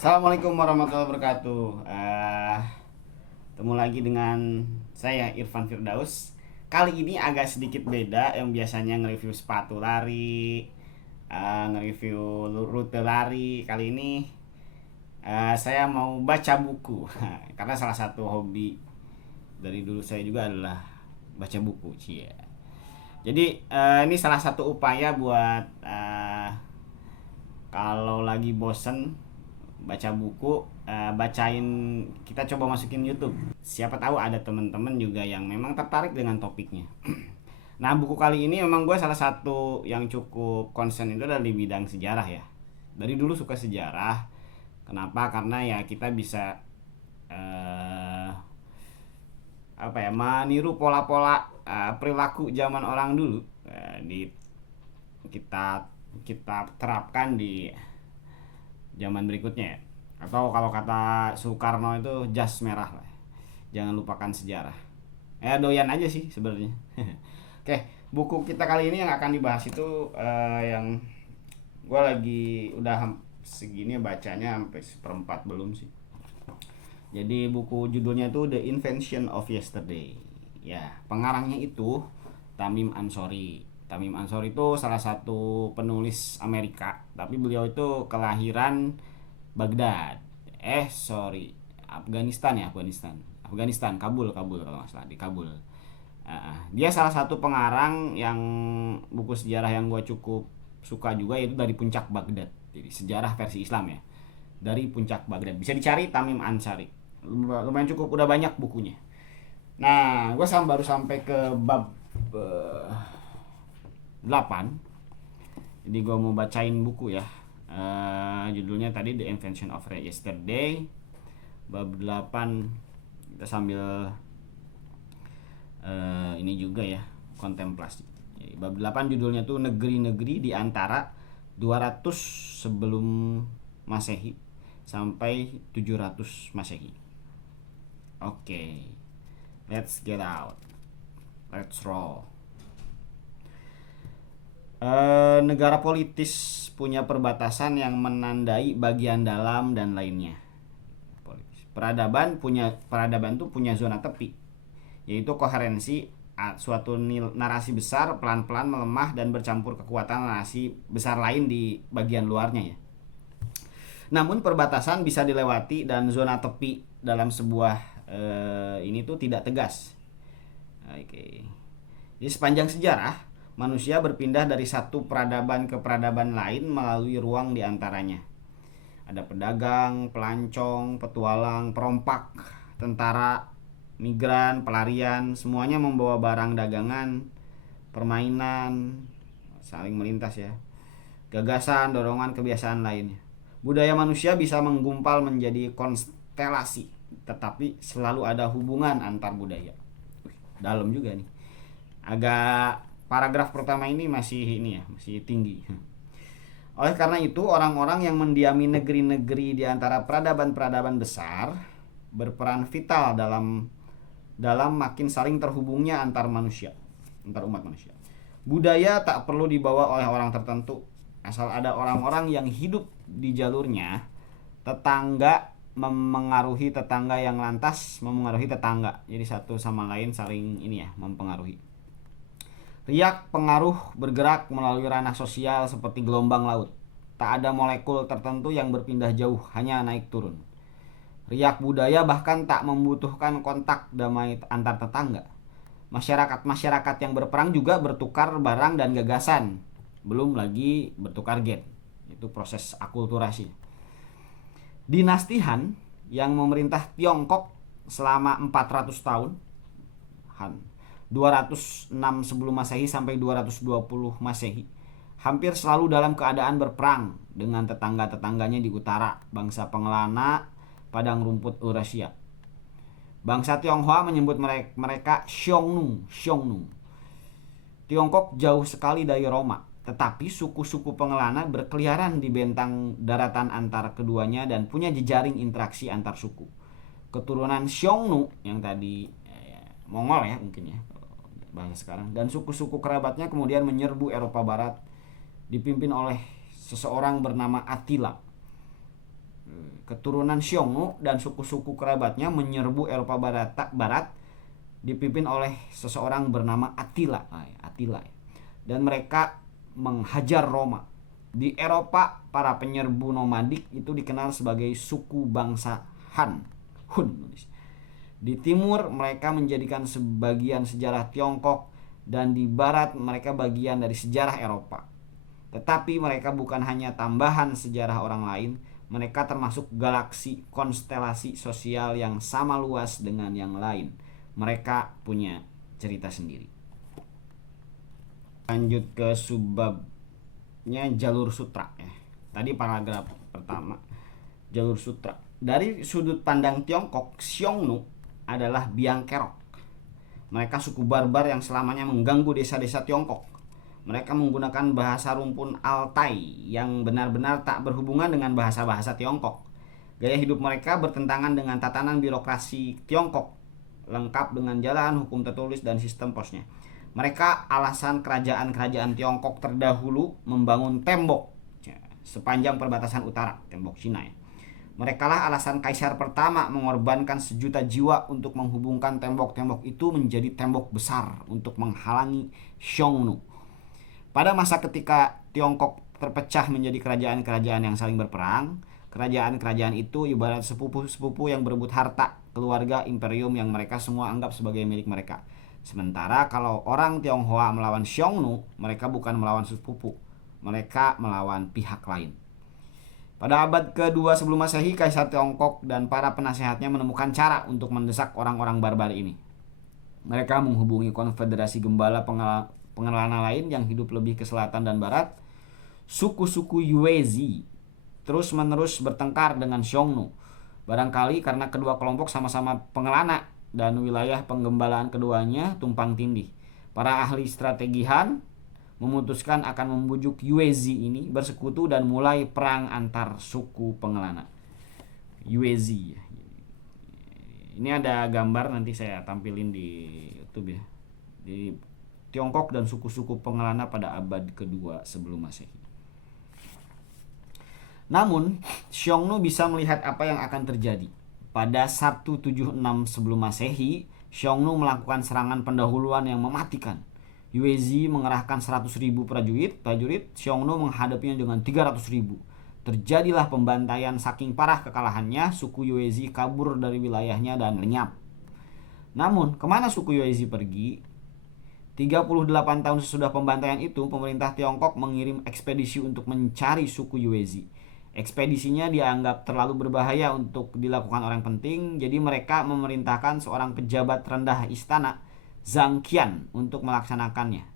Assalamualaikum warahmatullahi wabarakatuh. Ketemu lagi dengan saya Irfan Firdaus. Kali ini agak sedikit beda. Yang biasanya nge-review sepatu lari, nge-review rute lari. Kali ini saya mau baca buku. Karena salah satu hobi dari dulu saya juga adalah baca buku. Cie. Jadi ini salah satu upaya buat kalau lagi bosen baca buku, bacain, kita coba masukin YouTube. Siapa tahu ada teman-teman juga yang memang tertarik dengan topiknya. Nah, buku kali ini memang gue salah satu yang cukup concern itu adalah di bidang sejarah ya. Dari dulu suka sejarah. Kenapa? Karena ya kita bisa eh, apa ya, meniru pola-pola perilaku zaman orang dulu, di kita kita terapkan di zaman berikutnya ya. Atau kalau kata Soekarno itu jas merah lah. Jangan lupakan sejarah. Doyan aja sih sebenarnya. Oke, buku kita kali ini yang akan dibahas itu yang gue lagi udah segini bacanya sampai seperempat belum sih. Jadi buku judulnya itu The Invention of Yesterday. Ya, pengarangnya itu Tamim Ansori. Tamim Ansori itu salah satu penulis Amerika, tapi beliau itu kelahiran Baghdad. Sorry, Afghanistan ya, Afghanistan, Kabul kalau nggak salah, di Kabul. Dia salah satu pengarang yang buku sejarah yang gue cukup suka juga, yaitu dari Puncak Baghdad. Jadi sejarah versi Islam ya, dari Puncak Baghdad. Bisa dicari Tamim Ansari. Lumayan cukup, udah banyak bukunya. Nah, gue baru sampai ke bab 8. Jadi gue mau bacain buku ya. Judulnya tadi The Invention of Yesterday. Bab 8 kita sambil ini juga ya, kontemplasi. Jadi, bab 8 judulnya tuh negeri-negeri di antara 200 sebelum Masehi sampai 700 Masehi. Oke. Let's get out. Let's roll. Negara politis punya perbatasan yang menandai bagian dalam dan lainnya. Peradaban tuh punya zona tepi, yaitu koherensi suatu narasi besar pelan-pelan melemah dan bercampur kekuatan narasi besar lain di bagian luarnya ya. Namun perbatasan bisa dilewati dan zona tepi dalam sebuah ini tuh tidak tegas. Oke. Jadi sepanjang sejarah manusia berpindah dari satu peradaban ke peradaban lain melalui ruang di antaranya. Ada pedagang, pelancong, petualang, perompak, tentara, migran, pelarian, semuanya membawa barang dagangan, permainan, saling melintas ya, gagasan, dorongan, kebiasaan lainnya. Budaya manusia bisa menggumpal menjadi konstelasi, tetapi selalu ada hubungan antar budaya. Dalam juga nih. Agak paragraf pertama ini masih tinggi. Oleh karena itu, orang-orang yang mendiami negeri-negeri di antara peradaban-peradaban besar berperan vital dalam makin saling terhubungnya antar umat manusia. Budaya tak perlu dibawa oleh orang tertentu, asal ada orang-orang yang hidup di jalurnya. Tetangga memengaruhi tetangga yang lantas memengaruhi tetangga. Jadi satu sama lain saling mempengaruhi. Riak pengaruh bergerak melalui ranah sosial seperti gelombang laut. Tak ada molekul tertentu yang berpindah jauh, hanya naik turun. Riak budaya bahkan tak membutuhkan kontak damai antar tetangga. Masyarakat yang berperang juga bertukar barang dan gagasan, belum lagi bertukar gen. Itu proses akulturasi. Dinasti Han yang memerintah Tiongkok selama 400 tahun, Han 206 sebelum Masehi sampai 220 Masehi, hampir selalu dalam keadaan berperang dengan tetangga-tetangganya di utara, bangsa pengelana padang rumput Eurasia. Bangsa Tionghoa menyebut mereka Xiongnu. Tiongkok jauh sekali dari Roma, tetapi suku-suku pengelana berkeliaran di bentang daratan antar keduanya dan punya jejaring interaksi antar suku. Keturunan Xiongnu yang tadi Mongol ya mungkin ya bahasa sekarang, dan suku-suku kerabatnya kemudian menyerbu Eropa Barat dipimpin oleh seseorang bernama Attila. Keturunan Xiongnu dan suku-suku kerabatnya menyerbu Eropa Barat dipimpin oleh seseorang bernama Attila. Dan mereka menghajar Roma. Di Eropa, para penyerbu nomadik itu dikenal sebagai suku bangsa Hun. Di timur, mereka menjadikan sebagian sejarah Tiongkok, dan di barat mereka bagian dari sejarah Eropa. Tetapi mereka bukan hanya tambahan sejarah orang lain, mereka termasuk galaksi konstelasi sosial yang sama luas dengan yang lain. Mereka punya cerita sendiri. Lanjut ke subbabnya jalur sutra ya. Tadi paragraf pertama, jalur sutra. Dari sudut pandang Tiongkok, Xiongnu adalah biang kerok. Mereka suku barbar yang selamanya mengganggu desa-desa Tiongkok. Mereka menggunakan bahasa rumpun Altai yang benar-benar tak berhubungan dengan bahasa-bahasa Tiongkok. Gaya hidup mereka bertentangan dengan tatanan birokrasi Tiongkok, lengkap dengan jalan, hukum tertulis, dan sistem posnya. Mereka alasan kerajaan-kerajaan Tiongkok terdahulu membangun tembok sepanjang perbatasan utara, tembok Cina ya. Merekalah alasan kaisar pertama mengorbankan sejuta jiwa untuk menghubungkan tembok-tembok itu menjadi tembok besar untuk menghalangi Xiongnu. Pada masa ketika Tiongkok terpecah menjadi kerajaan-kerajaan yang saling berperang, kerajaan-kerajaan itu ibarat sepupu-sepupu yang berebut harta keluarga imperium yang mereka semua anggap sebagai milik mereka. Sementara kalau orang Tionghoa melawan Xiongnu, mereka bukan melawan sepupu, mereka melawan pihak lain. Pada abad kedua sebelum Masehi, Kaisar Tiongkok dan para penasehatnya menemukan cara untuk mendesak orang-orang barbar ini. Mereka menghubungi konfederasi gembala pengelana lain yang hidup lebih ke selatan dan barat. Suku-suku Yuezhi terus-menerus bertengkar dengan Xiongnu, barangkali karena kedua kelompok sama-sama pengelana dan wilayah penggembalaan keduanya tumpang tindih. Para ahli strategi Han memutuskan akan membujuk Yuezhi ini bersekutu dan mulai perang antar suku pengelana. Yuezhi. Ini ada gambar, nanti saya tampilin di YouTube ya. Di Tiongkok dan suku-suku pengelana pada abad kedua sebelum Masehi. Namun, Xiongnu bisa melihat apa yang akan terjadi. Pada 176 sebelum Masehi, Xiongnu melakukan serangan pendahuluan yang mematikan. Yuezhi mengerahkan 100.000 prajurit, Xiongnu menghadapinya dengan 300.000. Terjadilah pembantaian. Saking parah kekalahannya, suku Yuezhi kabur dari wilayahnya dan lenyap. Namun, kemana suku Yuezhi pergi? 38 tahun sesudah pembantaian itu, pemerintah Tiongkok mengirim ekspedisi untuk mencari suku Yuezhi. Ekspedisinya dianggap terlalu berbahaya untuk dilakukan orang penting, jadi mereka memerintahkan seorang pejabat rendah istana, Zhang Qian, untuk melaksanakannya.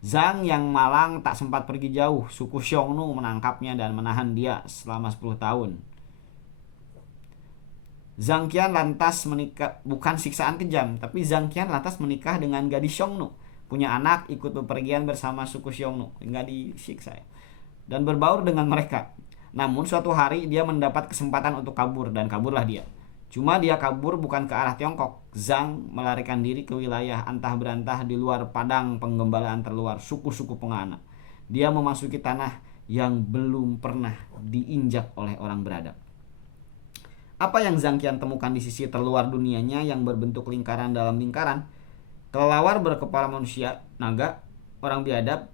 Zhang yang malang tak sempat pergi jauh. Suku Xiongnu menangkapnya dan menahan dia selama 10 tahun. Zhang Qian lantas menikah, bukan siksaan kejam, tapi Zhang Qian lantas menikah dengan gadis Xiongnu, punya anak, ikut bepergian bersama suku Xiongnu, nggak disiksa ya, dan berbaur dengan mereka. Namun suatu hari dia mendapat kesempatan untuk kabur, dan kaburlah dia. Cuma dia kabur bukan ke arah Tiongkok. Zhang melarikan diri ke wilayah antah berantah di luar padang penggembalaan terluar suku-suku pengelana. Dia memasuki tanah yang belum pernah diinjak oleh orang beradab. Apa yang Zhang Qian temukan di sisi terluar dunianya yang berbentuk lingkaran dalam lingkaran? Kelelawar berkepala manusia, naga, orang biadab?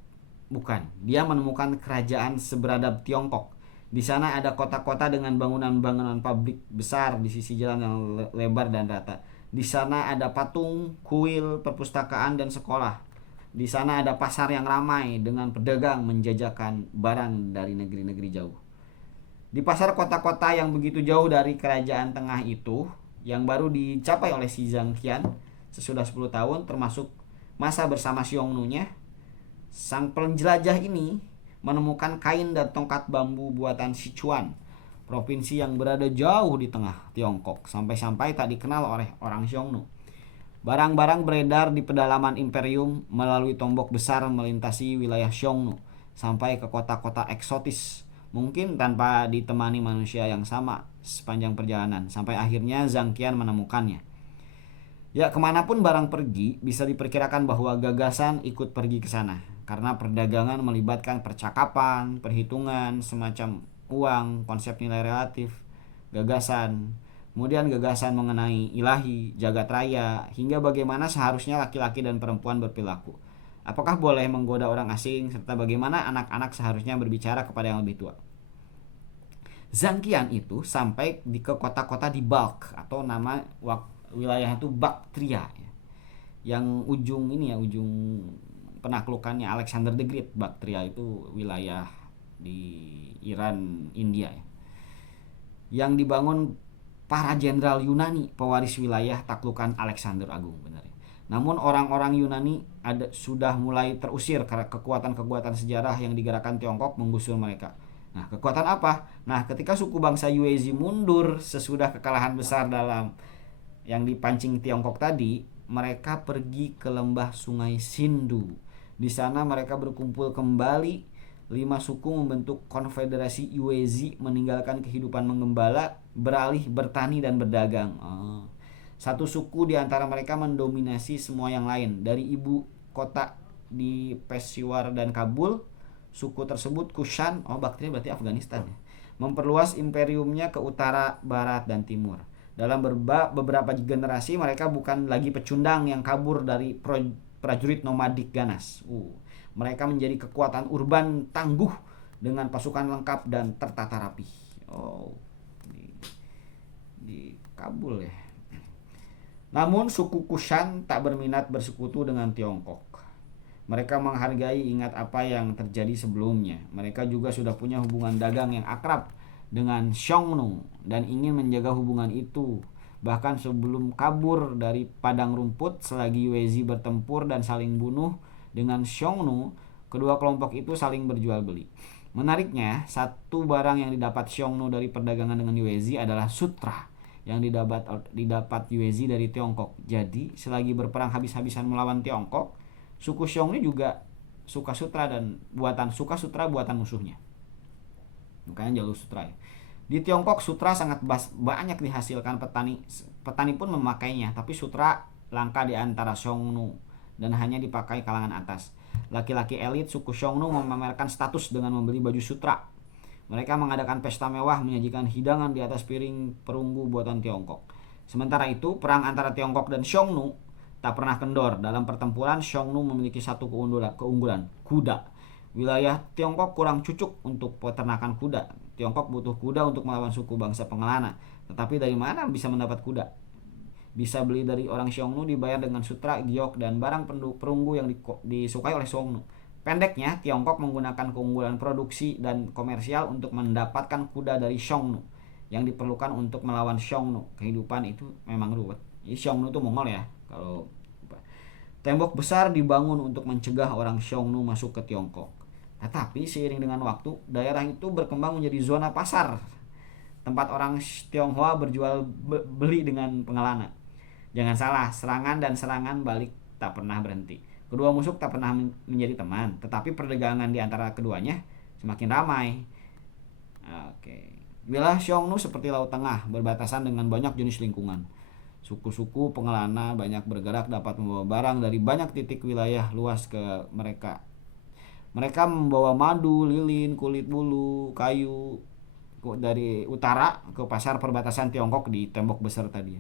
Bukan. Dia menemukan kerajaan seberadab Tiongkok. Di sana ada kota-kota dengan bangunan-bangunan pabrik besar di sisi jalan yang lebar dan rata. Di sana ada patung, kuil, perpustakaan, dan sekolah. Di sana ada pasar yang ramai dengan pedagang menjajakan barang dari negeri-negeri jauh. Di pasar kota-kota yang begitu jauh dari kerajaan tengah itu, yang baru dicapai oleh si Zhang Qian sesudah 10 tahun, termasuk masa bersama Xiongnu-nya, sang penjelajah ini menemukan kain dan tongkat bambu buatan Sichuan, provinsi yang berada jauh di tengah Tiongkok, sampai-sampai tak dikenal oleh orang Xiongnu. Barang-barang beredar di pedalaman imperium melalui tombok besar melintasi wilayah Xiongnu sampai ke kota-kota eksotis, mungkin tanpa ditemani manusia yang sama sepanjang perjalanan, sampai akhirnya Zhang Qian menemukannya. Ya, kemanapun barang pergi, bisa diperkirakan bahwa gagasan ikut pergi ke sana, karena perdagangan melibatkan percakapan, perhitungan, semacam uang, konsep nilai relatif, gagasan, kemudian gagasan mengenai ilahi, jagat raya, hingga bagaimana seharusnya laki-laki dan perempuan berperilaku. Apakah boleh menggoda orang asing, serta bagaimana anak-anak seharusnya berbicara kepada yang lebih tua. Zhang Qian itu sampai ke kota-kota di Balkh, atau nama wilayah itu Baktria, yang ujung penaklukannya Alexander the Great. Baktria itu wilayah di Iran, India, yang dibangun para jenderal Yunani pewaris wilayah taklukan Alexander Agung, benar. Namun orang-orang Yunani sudah mulai terusir karena kekuatan-kekuatan sejarah yang digerakkan Tiongkok menggusur mereka. Nah, kekuatan apa? Nah, ketika suku bangsa Yuezhi mundur sesudah kekalahan besar dalam yang dipancing Tiongkok tadi, mereka pergi ke lembah Sungai Sindu. Di sana mereka berkumpul kembali. 5 suku membentuk konfederasi Yuezhi, meninggalkan kehidupan menggembala, beralih bertani dan berdagang. Satu suku di antara mereka mendominasi semua yang lain. Dari ibu kota di Peshawar dan Kabul, suku tersebut Kushan, Baktria berarti Afghanistan, memperluas imperiumnya ke utara, barat, dan timur. Dalam beberapa generasi mereka bukan lagi pecundang yang kabur dari prajurit nomadik ganas. Mereka menjadi kekuatan urban tangguh dengan pasukan lengkap dan tertata rapi. Di Kabul ya. Namun suku Kushan tak berminat bersekutu dengan Tiongkok. Mereka menghargai ingat apa yang terjadi sebelumnya. Mereka juga sudah punya hubungan dagang yang akrab dengan Xiongnu dan ingin menjaga hubungan itu. Bahkan sebelum kabur dari padang rumput, selagi Yuezhi bertempur dan saling bunuh dengan Xiongnu, kedua kelompok itu saling berjual beli. Menariknya, satu barang yang didapat Xiongnu dari perdagangan dengan Yuezhi adalah sutra yang didapat Yuezhi dari Tiongkok. Jadi, selagi berperang habis-habisan melawan Tiongkok, suku Xiongnu juga suka sutra buatan musuhnya. Makanya jalur sutra ya. Di Tiongkok sutra sangat banyak dihasilkan petani pun memakainya, tapi sutra langka di antara Xiongnu dan hanya dipakai kalangan atas. Laki-laki elit suku Xiongnu memamerkan status dengan membeli baju sutra. Mereka mengadakan pesta mewah, menyajikan hidangan di atas piring perunggu buatan Tiongkok. Sementara itu, perang antara Tiongkok dan Xiongnu tak pernah kendor. Dalam pertempuran, Xiongnu memiliki satu keunggulan, kuda. Wilayah Tiongkok kurang cucuk untuk peternakan kuda. Tiongkok butuh kuda untuk melawan suku bangsa pengelana. Tetapi dari mana bisa mendapat kuda? Bisa beli dari orang Xiongnu, dibayar dengan sutra, giok, dan barang perunggu yang disukai oleh Xiongnu. Pendeknya, Tiongkok menggunakan keunggulan produksi dan komersial untuk mendapatkan kuda dari Xiongnu yang diperlukan untuk melawan Xiongnu. Kehidupan itu memang ruwet. Xiongnu itu Mongol ya. Kalau tembok besar dibangun untuk mencegah orang Xiongnu masuk ke Tiongkok. Tetapi seiring dengan waktu, daerah itu berkembang menjadi zona pasar, tempat orang Tionghoa berjual beli dengan pengelana. Jangan salah, serangan dan serangan balik tak pernah berhenti. Kedua musuh tak pernah menjadi teman, tetapi perdagangan di antara keduanya semakin ramai. Wilayah Xiongnu seperti Laut Tengah, berbatasan dengan banyak jenis lingkungan. Suku-suku pengelana banyak bergerak, dapat membawa barang dari banyak titik wilayah luas ke mereka. Mereka membawa madu, lilin, kulit bulu, kayu dari utara ke pasar perbatasan Tiongkok di tembok besar tadi.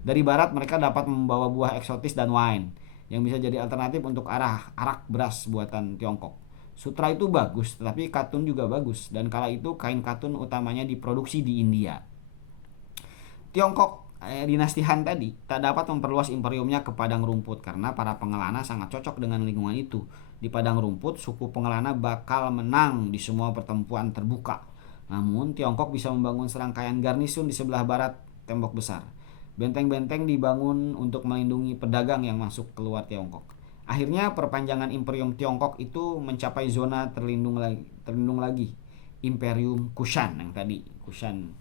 Dari barat mereka dapat membawa buah eksotis dan wine yang bisa jadi alternatif untuk arak beras buatan Tiongkok. Sutra itu bagus, tetapi katun juga bagus, dan kala itu kain katun utamanya diproduksi di India. Tiongkok dinasti Han tadi tak dapat memperluas imperiumnya ke padang rumput karena para pengelana sangat cocok dengan lingkungan itu. Di padang rumput, suku pengelana bakal menang di semua pertempuran terbuka. Namun, Tiongkok bisa membangun serangkaian garnison di sebelah barat tembok besar. Benteng-benteng dibangun untuk melindungi pedagang yang masuk keluar Tiongkok. Akhirnya, perpanjangan imperium Tiongkok itu mencapai zona terlindung lagi. Imperium Kushan yang tadi, Kushan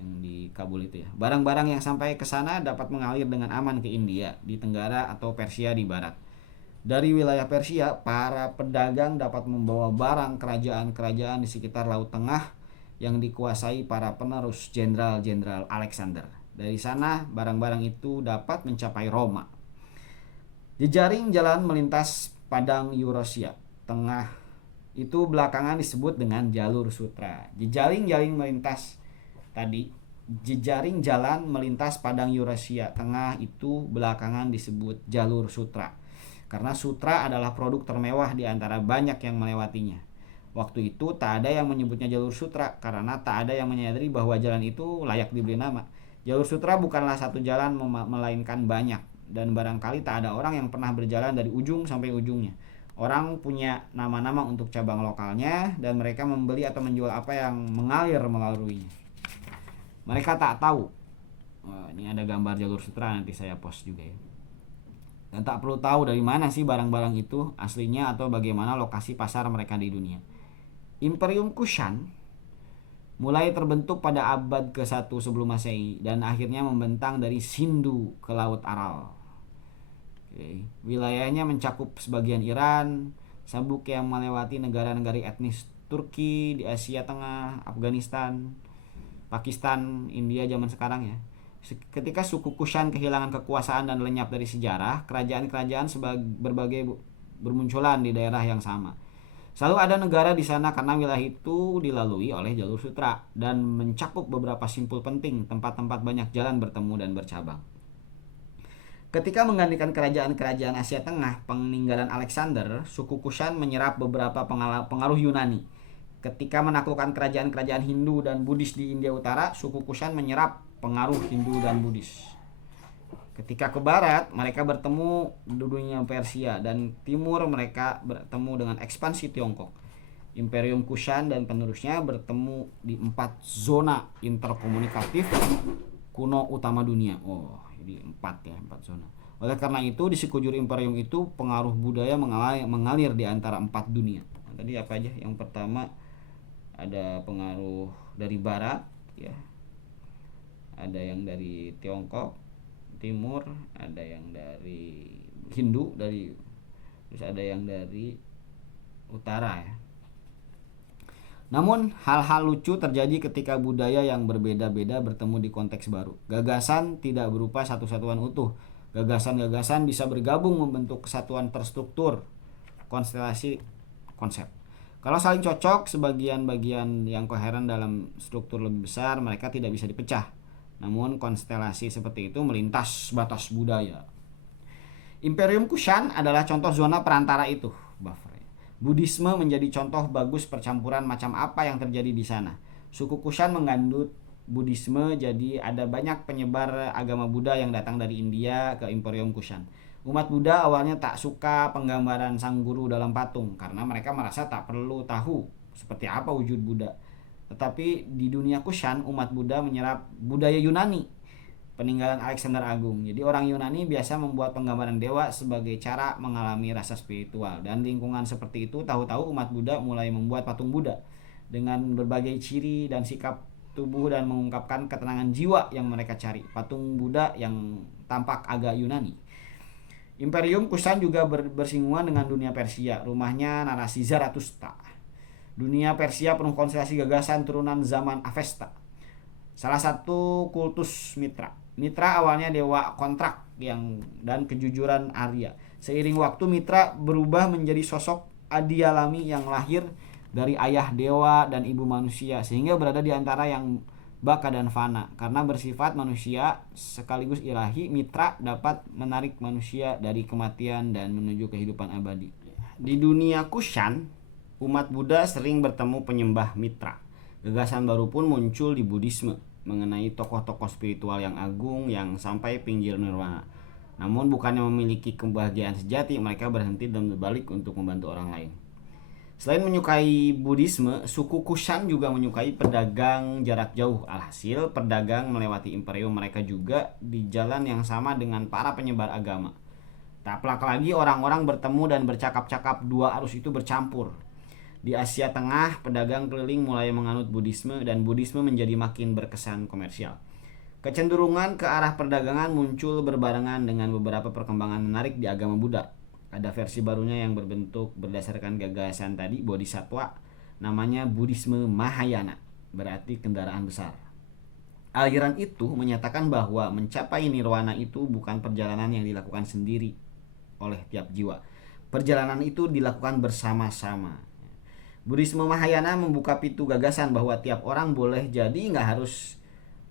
yang di Kabul itu ya. Barang-barang yang sampai ke sana dapat mengalir dengan aman ke India di tenggara atau Persia di barat. Dari wilayah Persia, para pedagang dapat membawa barang kerajaan-kerajaan di sekitar Laut Tengah yang dikuasai para penerus jenderal-jenderal Alexander. Dari sana, barang-barang itu dapat mencapai Roma. Jejaring jalan melintas padang Eurasia Tengah itu belakangan disebut dengan jalur sutra. Jejaring melintas tadi jejaring jalan melintas padang Eurasia tengah itu belakangan disebut jalur sutra. Karena sutra adalah produk termewah di antara banyak yang melewatinya. Waktu itu tak ada yang menyebutnya jalur sutra karena tak ada yang menyadari bahwa jalan itu layak diberi nama. Jalur sutra bukanlah satu jalan melainkan banyak, dan barangkali tak ada orang yang pernah berjalan dari ujung sampai ujungnya. Orang punya nama-nama untuk cabang lokalnya dan mereka membeli atau menjual apa yang mengalir melaluinya. Mereka tak tahu. Ini ada gambar jalur sutra, nanti saya post juga ya. Dan tak perlu tahu dari mana sih barang-barang itu aslinya atau bagaimana lokasi pasar mereka di dunia. Imperium Kushan mulai terbentuk pada abad ke-1 sebelum Masehi dan akhirnya membentang dari Sindu ke Laut Aral. Wilayahnya mencakup sebagian Iran, sabuk yang melewati negara-negara etnis Turki di Asia Tengah, Afghanistan, Pakistan, India zaman sekarang ya. Ketika suku Kushan kehilangan kekuasaan dan lenyap dari sejarah, kerajaan-kerajaan berbagai bermunculan di daerah yang sama. Selalu ada negara di sana karena wilayah itu dilalui oleh jalur sutra dan mencakup beberapa simpul penting, tempat-tempat banyak jalan bertemu dan bercabang. Ketika menggantikan kerajaan-kerajaan Asia Tengah peninggalan Alexander, suku Kushan menyerap beberapa pengaruh Yunani. Ketika menaklukkan kerajaan-kerajaan Hindu dan Buddhis di India Utara, suku Kushan menyerap pengaruh Hindu dan Buddhis. Ketika ke barat, mereka bertemu di dunia Persia, dan timur mereka bertemu dengan ekspansi Tiongkok. Imperium Kushan dan penerusnya bertemu di 4 zona interkomunikatif kuno utama dunia. Jadi 4 zona. Oleh karena itu, di sekujur imperium itu pengaruh budaya mengalir di antara 4 dunia. Tadi apa aja? Yang pertama ada pengaruh dari barat ya. Ada yang dari Tiongkok timur, ada yang dari Hindu terus ada yang dari utara ya. Namun hal-hal lucu terjadi ketika budaya yang berbeda-beda bertemu di konteks baru. Gagasan tidak berupa satu satuan utuh. Gagasan-gagasan bisa bergabung membentuk kesatuan terstruktur, konstelasi konsep. Kalau saling cocok, sebagian-bagian yang koheren dalam struktur lebih besar, mereka tidak bisa dipecah. Namun konstelasi seperti itu melintas batas budaya. Imperium Kushan adalah contoh zona perantara itu. Buddhisme menjadi contoh bagus percampuran macam apa yang terjadi di sana. Suku Kushan mengandut Buddhisme, jadi ada banyak penyebar agama Buddha yang datang dari India ke Imperium Kushan. Umat Buddha awalnya tak suka penggambaran sang guru dalam patung karena mereka merasa tak perlu tahu seperti apa wujud Buddha. Tetapi di dunia Kushan, umat Buddha menyerap budaya Yunani, peninggalan Alexander Agung. Jadi orang Yunani biasa membuat penggambaran dewa sebagai cara mengalami rasa spiritual. Dan lingkungan seperti itu, tahu-tahu umat Buddha mulai membuat patung Buddha dengan berbagai ciri dan sikap tubuh dan mengungkapkan ketenangan jiwa yang mereka cari. Patung Buddha yang tampak agak Yunani. Imperium Kushan juga bersinggungan dengan dunia Persia, rumahnya narasi Zarathustra. Dunia Persia penuh konstelasi gagasan turunan zaman Avesta. Salah satu kultus Mitra. Mitra awalnya dewa kontrak dan kejujuran Arya. Seiring waktu Mitra berubah menjadi sosok adialami yang lahir dari ayah dewa dan ibu manusia, sehingga berada di antara yang baka dan fana. Karena bersifat manusia sekaligus ilahi, Mitra dapat menarik manusia dari kematian dan menuju kehidupan abadi. Di dunia Kushan, umat Buddha sering bertemu penyembah Mitra. Gagasan baru pun muncul di Buddhisme mengenai tokoh-tokoh spiritual yang agung yang sampai pinggir nirwana. Namun bukannya memiliki kebahagiaan sejati, mereka berhenti dan berbalik untuk membantu orang lain. Selain menyukai Buddhisme, suku Kushan juga menyukai pedagang jarak jauh. Alhasil, pedagang melewati imperium mereka juga di jalan yang sama dengan para penyebar agama. Tak pelak lagi orang-orang bertemu dan bercakap-cakap, dua arus itu bercampur. Di Asia Tengah, pedagang keliling mulai menganut Buddhisme dan Buddhisme menjadi makin berkesan komersial. Kecenderungan ke arah perdagangan muncul berbarengan dengan beberapa perkembangan menarik di agama Buddha. Ada versi barunya yang berbentuk berdasarkan gagasan tadi Bodhisattva, namanya Buddhisme Mahayana, berarti kendaraan besar. Aliran itu menyatakan bahwa mencapai nirwana itu bukan perjalanan yang dilakukan sendiri oleh tiap jiwa. Perjalanan itu dilakukan bersama-sama. Buddhisme Mahayana membuka pintu gagasan bahwa tiap orang boleh jadi nggak harus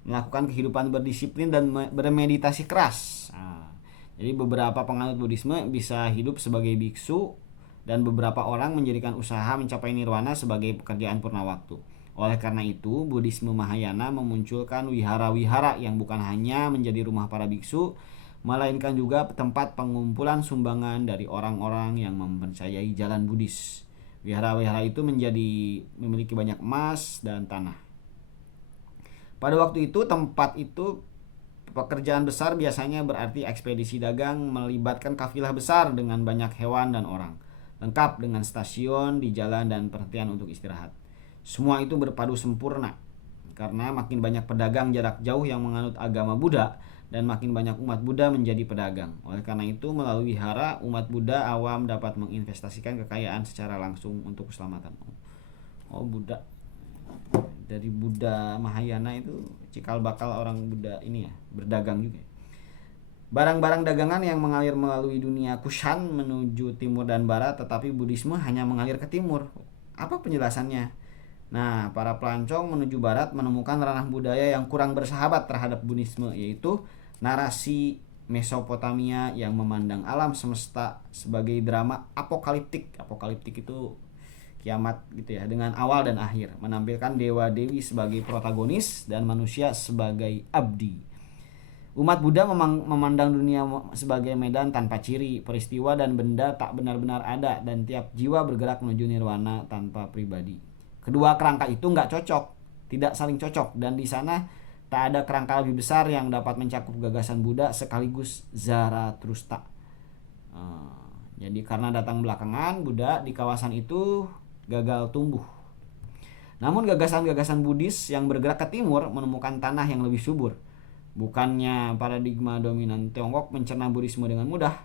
melakukan kehidupan berdisiplin dan bermeditasi keras. Nah, jadi beberapa penganut Buddhisme bisa hidup sebagai biksu dan beberapa orang menjadikan usaha mencapai nirwana sebagai pekerjaan purna waktu. Oleh karena itu, Buddhisme Mahayana memunculkan wihara-wihara yang bukan hanya menjadi rumah para biksu, melainkan juga tempat pengumpulan sumbangan dari orang-orang yang mempercayai jalan Buddhis. Wihara-wihara itu memiliki banyak emas dan tanah. Pada waktu itu, tempat itu pekerjaan besar biasanya berarti ekspedisi dagang melibatkan kafilah besar dengan banyak hewan dan orang, lengkap dengan stasiun di jalan dan perhentian untuk istirahat. Semua itu berpadu sempurna karena makin banyak pedagang jarak jauh yang menganut agama Buddha dan makin banyak umat Buddha menjadi pedagang. Oleh karena itu, melalui wihara, umat Buddha awam dapat menginvestasikan kekayaan secara langsung untuk keselamatan. Buddha. Dari Buddha Mahayana itu cikal bakal orang Buddha ini ya, berdagang juga. Barang-barang dagangan yang mengalir melalui dunia Kushan menuju timur dan barat, tetapi Buddhisme hanya mengalir ke timur. Apa penjelasannya? Nah, para pelancong menuju barat menemukan ranah budaya yang kurang bersahabat terhadap Buddhisme, yaitu narasi Mesopotamia yang memandang alam semesta sebagai drama apokaliptik. Apokaliptik itu kiamat gitu ya, dengan awal dan akhir, menampilkan dewa-dewi sebagai protagonis dan manusia sebagai abdi. Umat Buddha memandang dunia sebagai medan tanpa ciri, peristiwa dan benda tak benar-benar ada, dan tiap jiwa bergerak menuju nirwana tanpa pribadi. Kedua kerangka itu nggak cocok, tidak saling cocok, dan di sana tak ada kerangka lebih besar yang dapat mencakup gagasan Buddha sekaligus Zarathustra. Jadi karena datang belakangan, Buddha di kawasan itu gagal tumbuh. Namun gagasan-gagasan Buddhis yang bergerak ke timur menemukan tanah yang lebih subur. Bukannya paradigma dominan Tiongkok mencerna Buddhisme dengan mudah.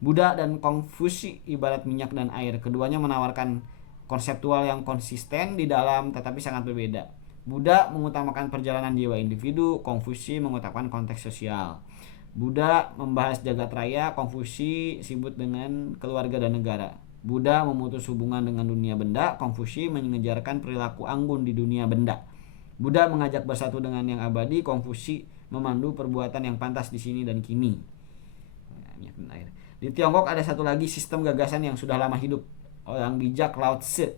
Buddha dan Kongfusi ibarat minyak dan air. Keduanya menawarkan konseptual yang konsisten di dalam tetapi sangat berbeda. Buddha mengutamakan perjalanan jiwa individu, Kongfusi mengutamakan konteks sosial. Buddha membahas jagat raya, Kongfusi sibuk dengan keluarga dan negara. Buddha memutus hubungan dengan dunia benda, Kongfusi mengejarkan perilaku anggun di dunia benda. Buddha mengajak bersatu dengan yang abadi, Kongfusi memandu perbuatan yang pantas di sini dan kini. Di Tiongkok ada satu lagi sistem gagasan yang sudah lama hidup. Orang bijak Lao Tzu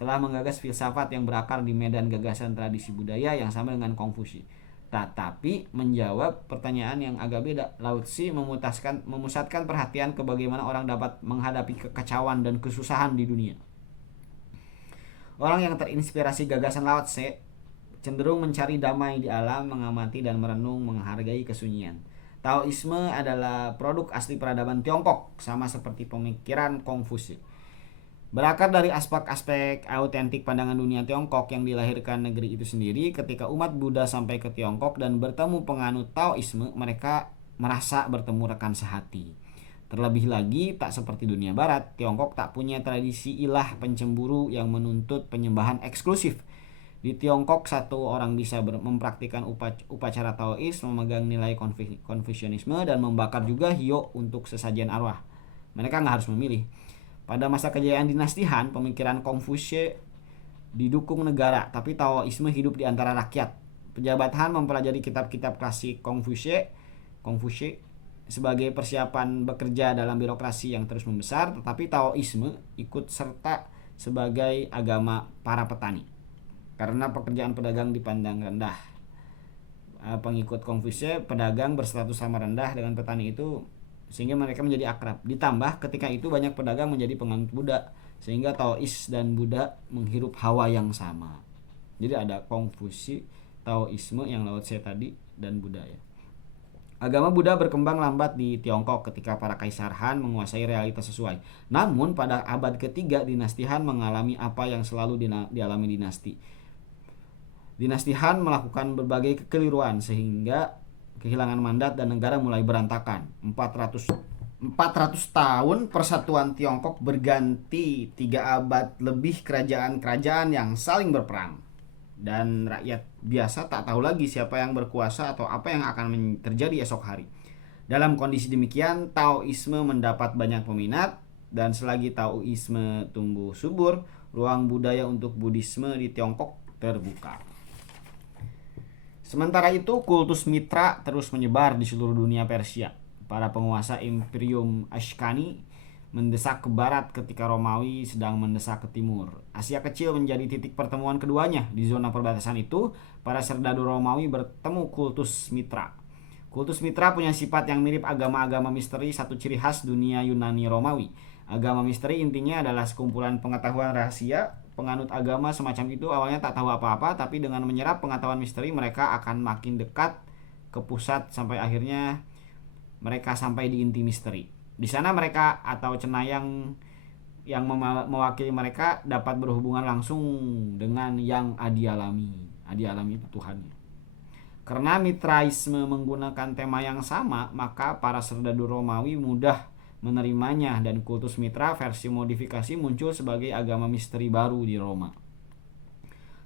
telah menggagas filsafat yang berakar di medan gagasan tradisi budaya yang sama dengan Kongfusi. Tetapi menjawab pertanyaan yang agak beda. Lao Tzu memusatkan perhatian ke bagaimana orang dapat menghadapi kekacauan dan kesusahan di dunia. Orang yang terinspirasi gagasan Lao Tzu cenderung mencari damai di alam, mengamati dan merenung, menghargai kesunyian. Taoisme adalah produk asli peradaban Tiongkok, sama seperti pemikiran Kongfusi. Berakar dari aspek-aspek autentik pandangan dunia Tiongkok yang dilahirkan negeri itu sendiri. Ketika umat Buddha sampai ke Tiongkok dan bertemu penganut Taoisme, mereka merasa bertemu rekan sehati. Terlebih lagi, tak seperti dunia barat, Tiongkok tak punya tradisi ilah pencemburu yang menuntut penyembahan eksklusif. Di Tiongkok, satu orang bisa mempraktikkan upacara Taois, memegang nilai Konfusianisme, dan membakar juga hiyo untuk sesajian arwah. Mereka nggak harus memilih. Pada masa kejayaan dinasti Han, pemikiran Kongfusi didukung negara, tapi Taoisme hidup di antara rakyat. Pejabat Han mempelajari kitab-kitab klasik Kongfusi sebagai persiapan bekerja dalam birokrasi yang terus membesar, tetapi Taoisme ikut serta sebagai agama para petani. Karena pekerjaan pedagang dipandang rendah. Pengikut Kongfusi, pedagang berstatus sama rendah dengan petani itu, sehingga mereka menjadi akrab. Ditambah ketika itu banyak pedagang menjadi penganut Buddha, sehingga Taois dan Buddha menghirup hawa yang sama. Jadi ada Kongfusi, Taoisme yang Lao Tzu tadi, dan Buddha ya. Agama Buddha berkembang lambat di Tiongkok ketika para kaisar Han menguasai realitas sesuai. Namun pada abad ketiga, dinasti Han mengalami apa yang selalu dialami dinasti. Dinasti Han melakukan berbagai kekeliruan sehingga kehilangan mandat dan negara mulai berantakan. 400 tahun persatuan Tiongkok berganti 3 abad lebih kerajaan-kerajaan yang saling berperang. Dan rakyat biasa tak tahu lagi siapa yang berkuasa atau apa yang akan terjadi esok hari. Dalam kondisi demikian, Taoisme mendapat banyak peminat, dan selagi Taoisme tumbuh subur, ruang budaya untuk Buddhisme di Tiongkok terbuka. Sementara itu, kultus Mitra terus menyebar di seluruh dunia Persia. Para penguasa Imperium Ashkani mendesak ke barat ketika Romawi sedang mendesak ke timur. Asia Kecil menjadi titik pertemuan keduanya. Di zona perbatasan itu, para serdadu Romawi bertemu kultus Mitra. Kultus Mitra punya sifat yang mirip agama-agama misteri, satu ciri khas dunia Yunani Romawi. Agama misteri intinya adalah sekumpulan pengetahuan rahasia. Penganut agama semacam itu awalnya tak tahu apa-apa, tapi dengan menyerap pengetahuan misteri mereka akan makin dekat ke pusat sampai akhirnya mereka sampai di inti misteri. Di sana mereka atau cenayang yang mewakili mereka dapat berhubungan langsung dengan yang adi alami. Adi alami itu Tuhannya. Karena Mitraisme menggunakan tema yang sama, maka para serdadu Romawi mudah menerimanya dan kultus Mitra versi modifikasi muncul sebagai agama misteri baru di Roma.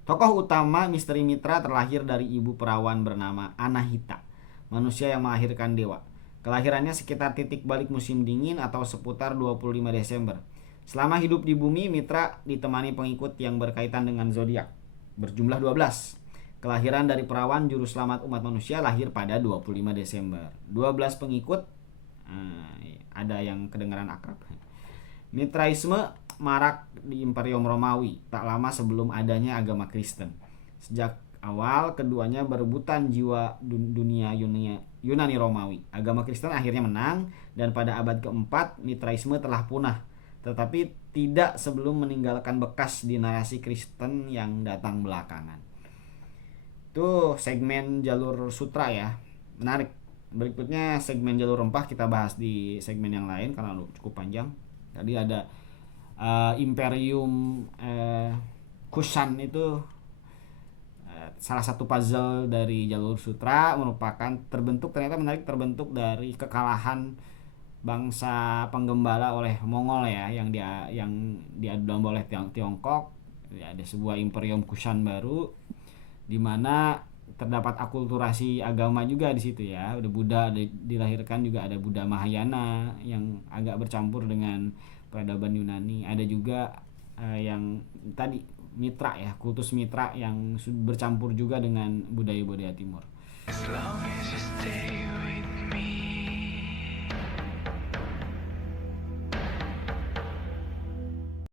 Tokoh utama misteri Mitra terlahir dari ibu perawan bernama Anahita, manusia yang melahirkan dewa. Kelahirannya sekitar titik balik musim dingin atau seputar 25 Desember. Selama hidup di bumi, Mitra ditemani pengikut yang berkaitan dengan zodiak, berjumlah 12. Kelahiran dari perawan juru selamat umat manusia lahir pada 25 Desember. 12 pengikut, ada yang kedengaran akrab. Mitraisme marak di Imperium Romawi tak lama sebelum adanya agama Kristen. Sejak awal keduanya berebutan jiwa dunia Yunani Romawi. Agama Kristen akhirnya menang dan pada abad keempat Mitraisme telah punah, tetapi tidak sebelum meninggalkan bekas di narasi Kristen yang datang belakangan. Itu segmen jalur sutra ya, menarik. Berikutnya segmen jalur rempah kita bahas di segmen yang lain karena cukup panjang. Tadi ada Imperium Kushan itu salah satu puzzle dari jalur sutra, merupakan ternyata menarik, terbentuk dari kekalahan bangsa penggembala oleh Mongol ya, yang diadu domba oleh Tiongkok. Ya, ada sebuah Imperium Kushan baru di mana terdapat akulturasi agama juga di situ ya. Udah Buddha dilahirkan, juga ada Buddha Mahayana yang agak bercampur dengan peradaban Yunani. Ada juga yang tadi Mitra ya, kultus Mitra yang bercampur juga dengan budaya-budaya timur. As long as you stay